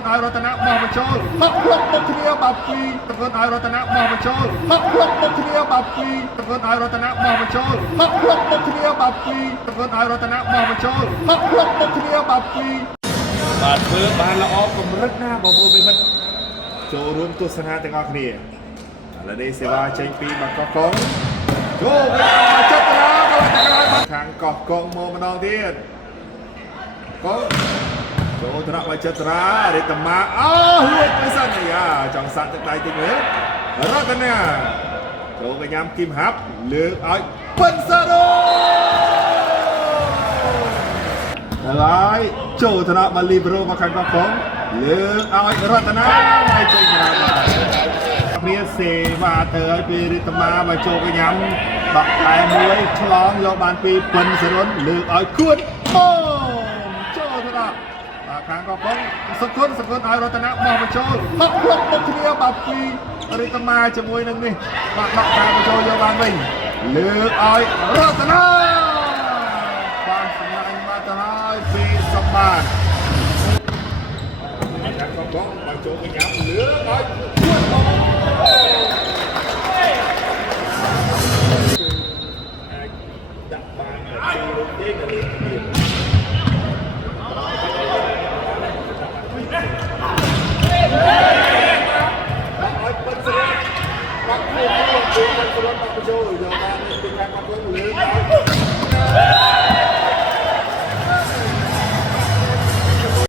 នឲ្យរតនៈមកបញ្ចូលហកផ្លុកមកគ្នាបាប់ពីតកូនឲ្យរតនៈមកបញ្ចូលហកផ្លុកមកគ្នាបាប់ពីតកូនឲ្យរតនៈមកបញ្ចូលហកផ្លុកមកគ្នាបាប់ពីតកូនឲ្យរតនៈមកបញ្ចូលហកផ្លុកមកគ្នាបាប់ពីបាទធ្វើបានល្អកម្រិតណាបងប្អូនប្រិមិត្តចូលរួមទស្សនាទាំងអស់គ្នាឥឡូវនេះសេវាចេញពីបានកោះកងចូលវិញចិត្តណាដល់ខាងកោះកងមកម្ដងទៀតកងចូលត្រកមកចិត្តរារិទ្ធមាអូលួចមិនសិនយ៉ាចង់សាក់ទឹកដៃតិចមើលរតនាចូលកញ្ញាំគីមហាប់លើកឲ្យប៉ិនសារ៉ូហើយចូលត្រកមកលីប្រូមកខាងកោះកងលើកឲ្យរតនាហើយចេញក្រៅគ្នាសេវាទៅឲ្យពីរិទ្ធមាមកចូលកញ្ញាំដកតែមួយឆ្លងយកបានពីប៉ិនសារ៉ុនលើកឲ្យគួតអូចូលត្រកខាងកោះកុងសុគន្ធឲ្យរតនៈមកបញ្ចូលហកផ្លុកមកគ្នាបាប់ពីរិទ្ធមាជាមួយនឹងនេះបាទដកការបញ្ចូលយកបានវិញលើកឲ្យរតនៈបានសម្លាញ់មកទៅហើយពីសម្បត្តិខាងកោះកុងបញ្ចូលកញ្ញាលើកឲ្យគួត